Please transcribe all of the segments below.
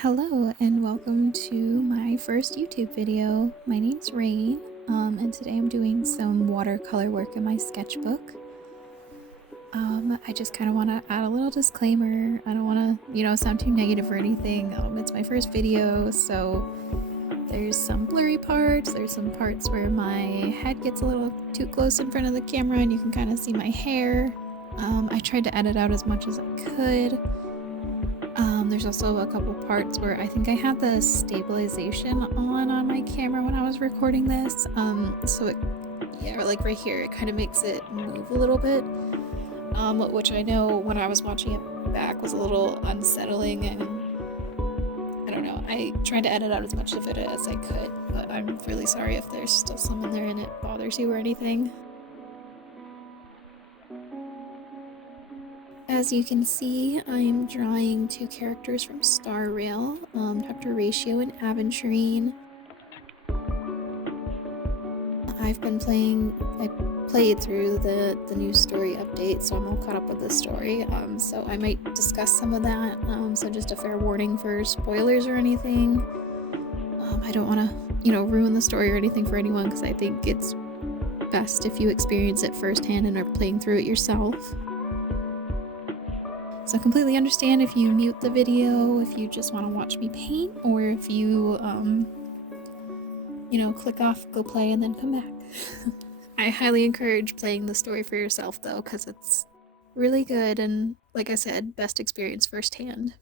Hello and welcome to my first YouTube video. My name's Rain, and today I'm doing some watercolor work in my sketchbook. I just kind of want to add a little disclaimer. I don't want to, sound too negative or anything. It's my first video, so there's some blurry parts. There's some parts where my head gets a little too close in front of the camera and you can kind of see my hair. I tried to edit out as much as I could. There's also a couple parts where I think I had the stabilization on my camera when I was recording this. Like right here, it kind of makes it move a little bit, which I know when I was watching it back was a little unsettling, and I don't know. I tried to edit out as much of it as I could, but I'm really sorry if there's still some in there and it bothers you or anything. As you can see, I'm drawing two characters from Star Rail, Dr. Ratio and Aventurine. I played through the new story update, so I'm all caught up with the story, so I might discuss some of that, so just a fair warning for spoilers or anything. I don't want to, ruin the story or anything for anyone, because I think it's best if you experience it firsthand and are playing through it yourself. So I completely understand if you mute the video, if you just want to watch me paint, or if you, click off, go play, and then come back. I highly encourage playing the story for yourself, though, because it's really good and, like I said, best experience firsthand.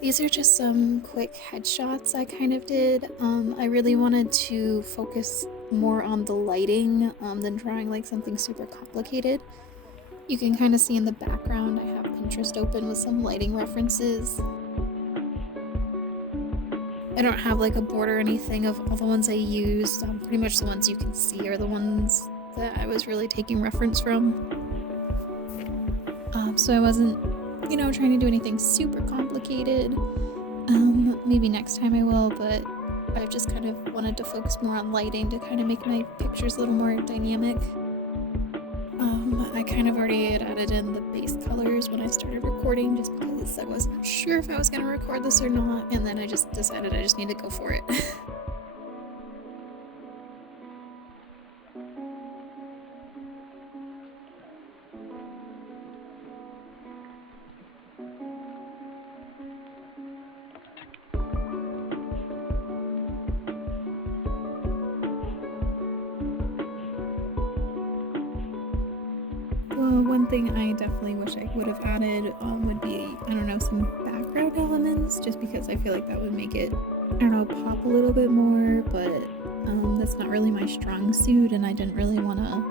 These are just some quick headshots I kind of did. I really wanted to focus more on the lighting than drawing like something super complicated. You can kind of see in the background I have Pinterest open with some lighting references. I don't have like a board or anything of all the ones I used. Pretty much the ones you can see are the ones that I was really taking reference from. So I wasn't trying to do anything super complicated. Maybe next time I will, but I've just kind of wanted to focus more on lighting to kind of make my pictures a little more dynamic. I kind of already had added in the base colors when I started recording, just because I wasn't sure if I was going to record this or not, and then I just decided I just need to go for it. One thing I definitely wish I would have added would be, some background elements, just because I feel like that would make it, pop a little bit more, but that's not really my strong suit, and I didn't really want to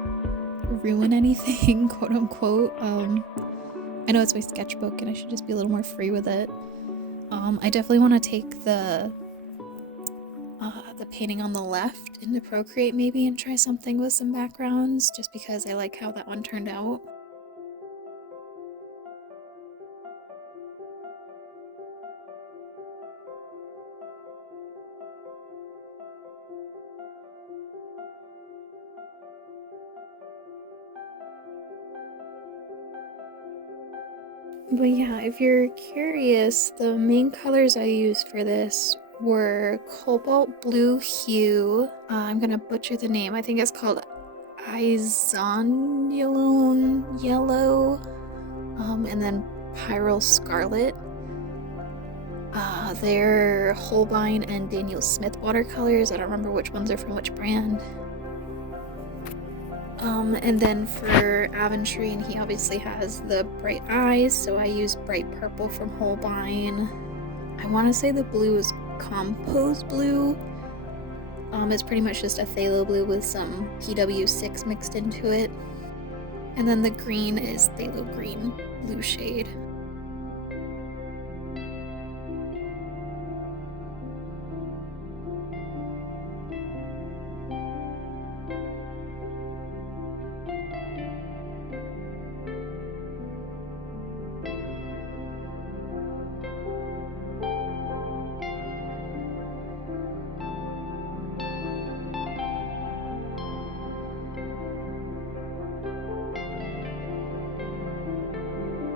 ruin anything, quote unquote. I know it's my sketchbook and I should just be a little more free with it. I definitely want to take the painting on the left into Procreate maybe and try something with some backgrounds, just because I like how that one turned out. But yeah, if you're curious, the main colors I used for this were Cobalt Blue Hue. I'm gonna butcher the name. I think it's called Isoindoline Yellow, and then Pyrrole Scarlet. They're Holbein and Daniel Smith watercolors. I don't remember which ones are from which brand. And then for Aventurine, he obviously has the bright eyes, so I used bright purple from Holbein. I want to say the blue is Compose Blue. It's pretty much just a phthalo blue with some PW6 mixed into it. And then the green is phthalo green blue shade.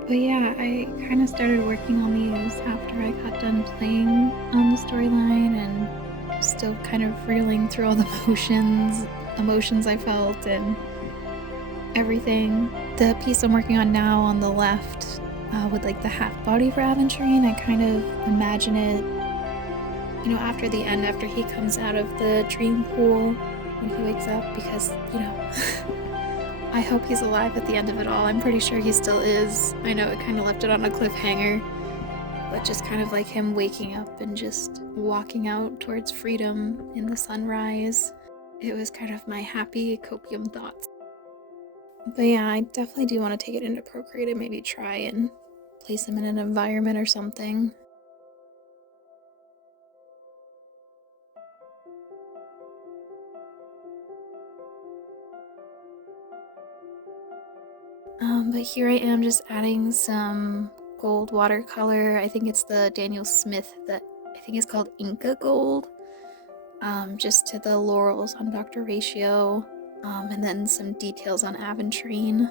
But yeah, I kind of started working on these after I got done playing on the storyline and still kind of reeling through all the emotions I felt and everything. The piece I'm working on now on the left with like the half body for Aventurine, I kind of imagine it, you know, after the end, after he comes out of the dream pool when he wakes up, because, you know, I hope he's alive at the end of it all. I'm pretty sure he still is. I know it kind of left it on a cliffhanger, but just kind of like him waking up and just walking out towards freedom in the sunrise. It was kind of my happy copium thoughts. But yeah, I definitely do want to take it into Procreate and maybe try and place him in an environment or something. But here I am just adding some gold watercolor. I think it's the Daniel Smith that I think is called Inca Gold. Just to the laurels on Dr. Ratio, and then some details on Aventurine.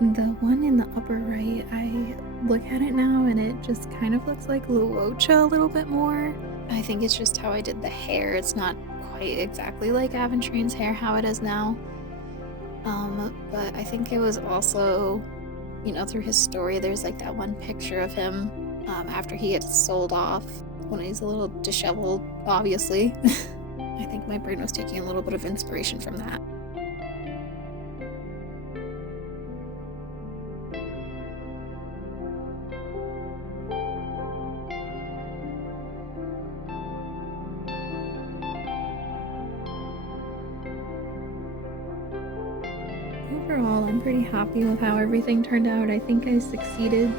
The one in the upper right, I look at it now and it just kind of looks like Luocha a little bit more. I think it's just how I did the hair. It's not quite exactly like Aventurine's hair, how it is now. But I think it was also, you know, through his story, there's like that one picture of him after he gets sold off when he's a little disheveled, obviously. I think my brain was taking a little bit of inspiration from that. Overall, I'm pretty happy with how everything turned out. I think I succeeded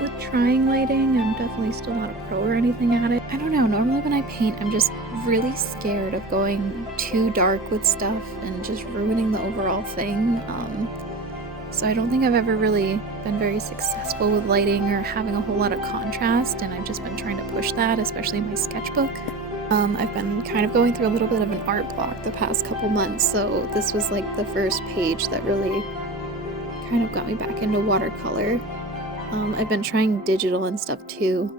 with trying lighting. I'm definitely still not a pro or anything at it. I don't know, normally when I paint, I'm just really scared of going too dark with stuff and just ruining the overall thing. So I don't think I've ever really been very successful with lighting or having a whole lot of contrast, and I've just been trying to push that, especially in my sketchbook. I've been kind of going through a little bit of an art block the past couple months, so this was like the first page that really kind of got me back into watercolor. I've been trying digital and stuff too,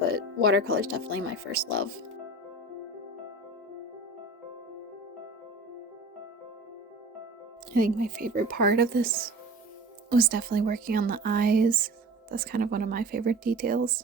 but watercolor is definitely my first love. I think my favorite part of this was definitely working on the eyes. That's kind of one of my favorite details.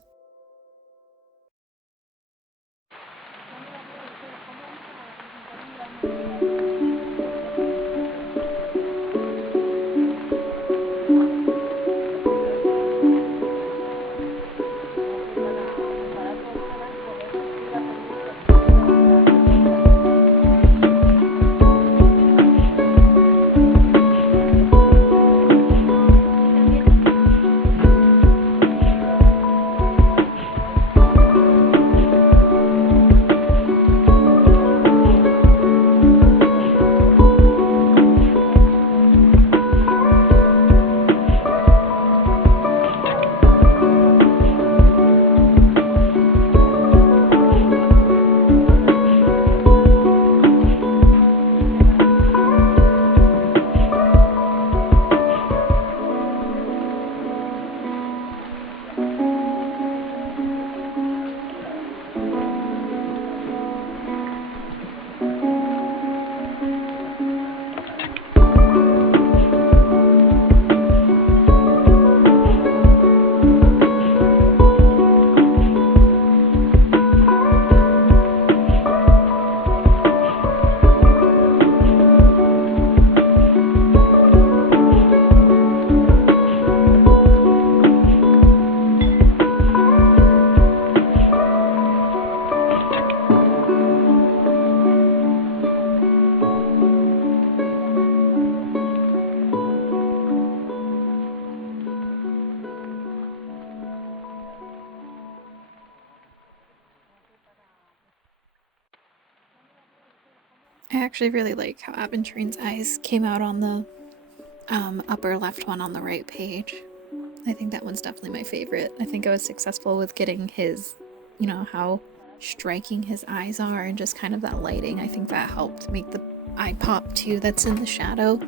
I actually really like how Aventurine's eyes came out on the upper left one on the right page. I think that one's definitely my favorite. I think I was successful with getting his, you know, how striking his eyes are and just kind of that lighting. I think that helped make the eye pop too that's in the shadow.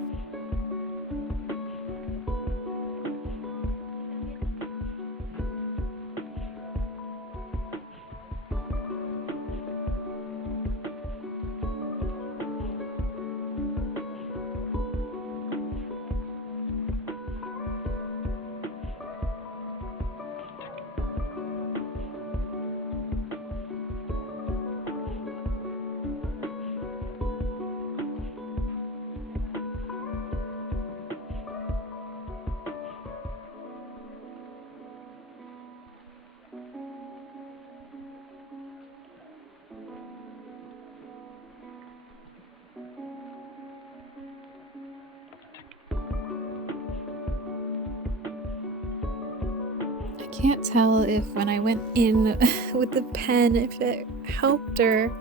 I can't tell if when I went in with the pen, if it helped or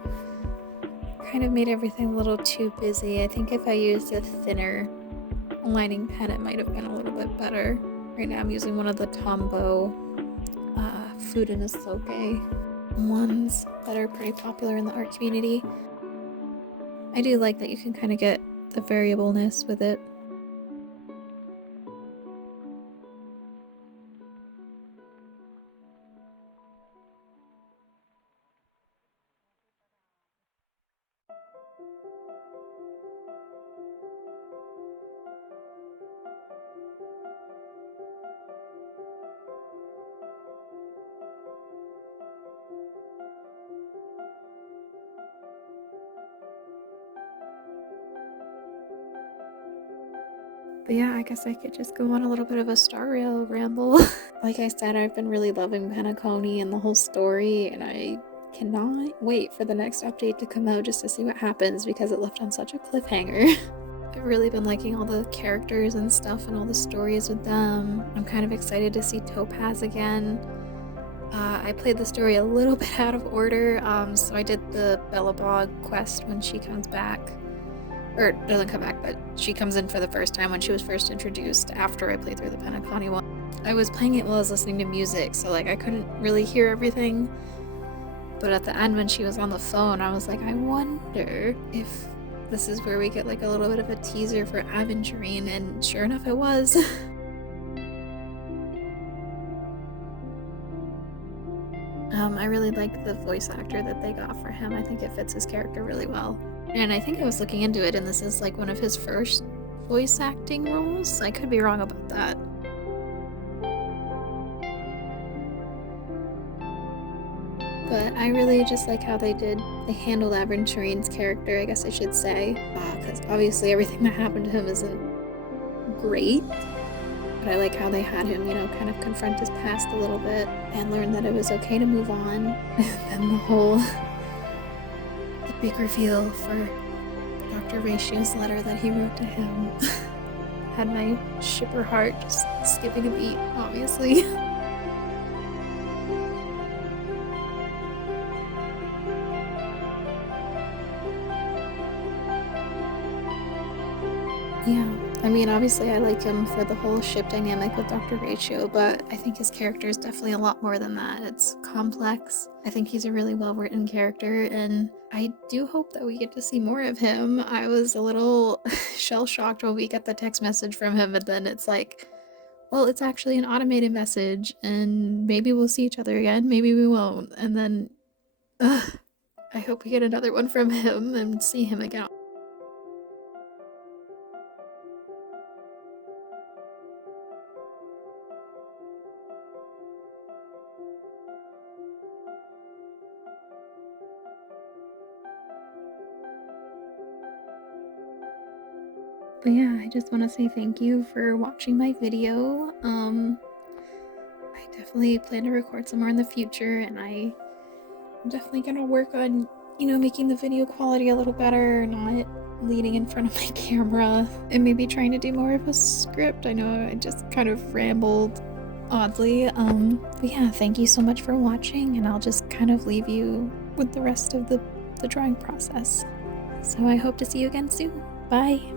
kind of made everything a little too busy. I think if I used a thinner lining pen, it might have been a little bit better. Right now I'm using one of the Tombow Food in a Soke ones that are pretty popular in the art community. I do like that you can kind of get the variableness with it. But yeah, I guess I could just go on a little bit of a Star Rail ramble. Like I said, I've been really loving Penacony and the whole story, and I cannot wait for the next update to come out just to see what happens because it left on such a cliffhanger. I've really been liking all the characters and stuff and all the stories with them. I'm kind of excited to see Topaz again. I played the story a little bit out of order, so I did the Bellabog quest when she comes back. Or doesn't come back, but she comes in for the first time when she was first introduced after I played through the Penacony one. I was playing it while I was listening to music, so like I couldn't really hear everything. But at the end when she was on the phone, I was like, I wonder if this is where we get like a little bit of a teaser for Aventurine, and sure enough it was. I really liked the voice actor that they got for him. I think it fits his character really well. And I think I was looking into it, and this is like one of his first voice acting roles. I could be wrong about that. But I really just like how they handled Aventurine's character, I guess I should say. Because obviously everything that happened to him isn't great. But I like how they had him, you know, kind of confront his past a little bit and learn that it was okay to move on. And the whole big reveal for Dr. Ratio's letter that he wrote to him had my shipper heart just skipping a beat, obviously. Yeah, I mean, obviously I like him for the whole ship dynamic with Dr. Ratio, but I think his character is definitely a lot more than that. It's complex. I think he's a really well-written character, and I do hope that we get to see more of him. I was a little shell-shocked when we got the text message from him, and then it's like, well, it's actually an automated message, and maybe we'll see each other again, maybe we won't, and then, I hope we get another one from him and see him again. But yeah, I just want to say thank you for watching my video. I definitely plan to record some more in the future, and I'm definitely gonna work on, you know, making the video quality a little better, not leaning in front of my camera, and maybe trying to do more of a script. I know I just kind of rambled oddly. But yeah, thank you so much for watching, and I'll just kind of leave you with the rest of the drawing process. So I hope to see you again soon. Bye!